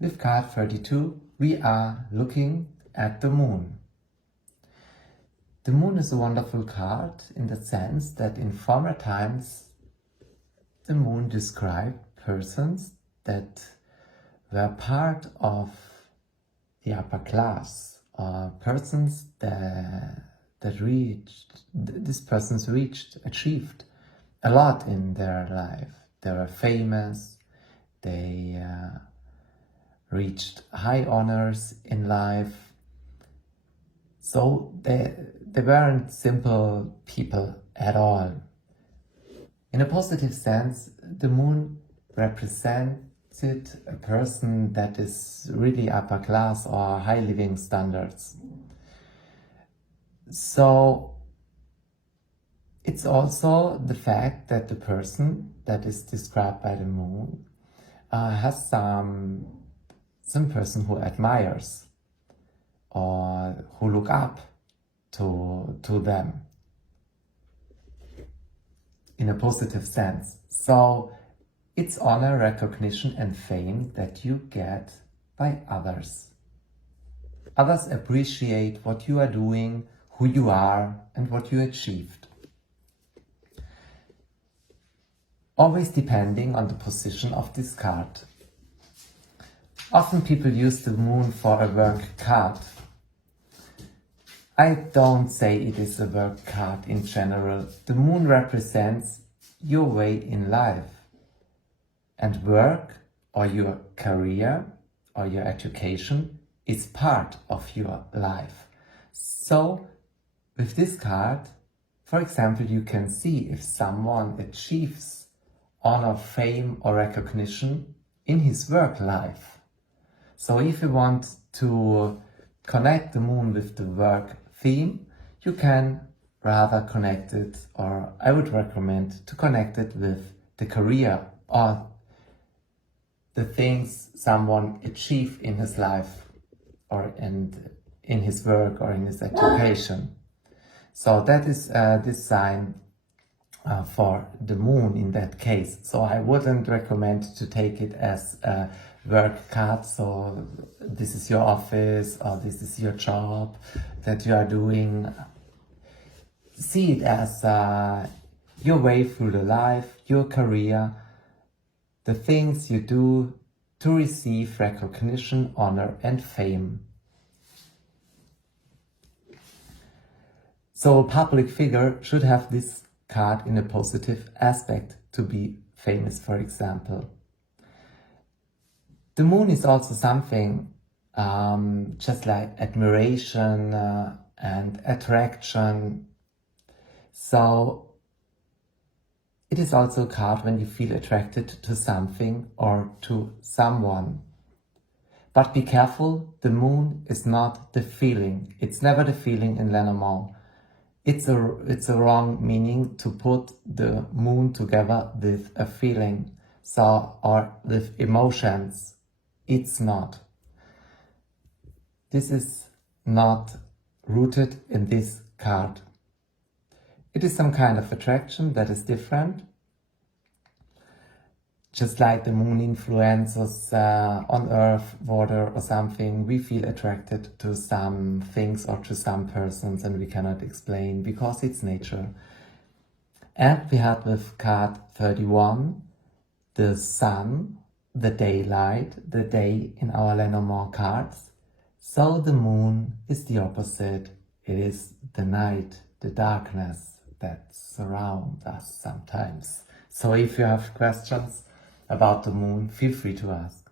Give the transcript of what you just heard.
With card 32, we are looking at the moon. The moon is a wonderful card in the sense that in former times the moon described persons that were part of the upper class, or persons that achieved a lot in their life. They were famous, they reached high honors in life. So they weren't simple people at all. In a positive sense, the moon represented a person that is really upper class or high living standards. So it's also the fact that the person that is described by the moon has some person who admires or who look up to them in a positive sense. So it's honor, recognition and fame that you get by others. Others appreciate what you are doing, who you are and what you achieved. Always depending on the position of this card. Often people use the moon for a work card. I don't say it is a work card in general. The moon represents your way in life. And work or your career or your education is part of your life. So with this card, for example, you can see if someone achieves honor, fame or recognition in his work life. So if you want to connect the moon with the work theme, you can rather connect it, or I would recommend to connect it with the career or the things someone achieved in his life or in his work or in his education. So that is this sign for the moon in that case. So I wouldn't recommend to take it as a work card. So this is your office or this is your job that you are doing. See it as your way through the life, your career, the things you do to receive recognition, honor and fame. So a public figure should have this card in a positive aspect to be famous, for example. The moon is also something just like admiration and attraction. So it is also a card when you feel attracted to something or to someone. But be careful, the moon is not the feeling. It's never the feeling in Lenormand. It's a wrong meaning to put the moon together with a feeling, or with emotions. It's not. This is not rooted in this card. It is some kind of attraction that is different. Just like the moon influences on earth, water or something, we feel attracted to some things or to some persons and we cannot explain because it's nature. And we had with card 31, the sun, the daylight, the day in our Lenormand cards. So the moon is the opposite. It is the night, the darkness that surrounds us sometimes. So if you have questions about the moon, feel free to ask.